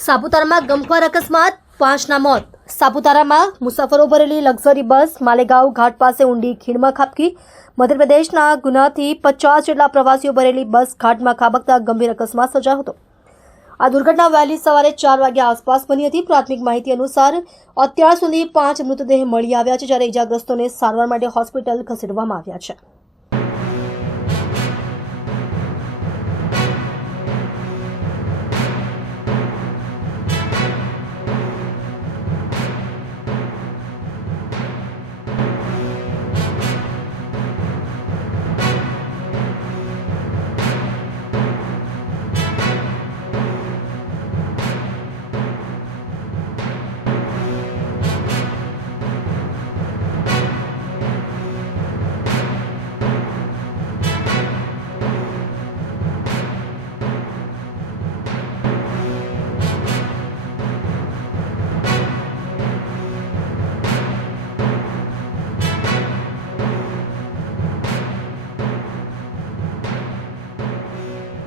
સાપુતારામાં ગમખ્વાર અકસ્માત, 5ના મોત। સાપુતારામાં મુસાફરો ભરેલી લક્ઝરી બસ માલેગાંવ ઘાટ પાસે ઊંડી ખીણમાં ખાબકી। મધ્યપ્રદેશના ગુનાથી 50 જેટલા પ્રવાસીઓ ભરેલી બસ ઘાટમાં ખાબકતા ગંભીર અકસ્માત સર્જાયો હતો। આ દુર્ઘટના વહેલી સવારે 4 વાગ્યા આસપાસ બની હતી। પ્રાથમિક માહિતી અનુસાર અત્યાર સુધી 5 મૃતદેહ મળી આવ્યા છે, જ્યારે ઇજાગ્રસ્તોને સારવાર માટે હોસ્પિટલ ખસેડવામાં આવ્યા છે।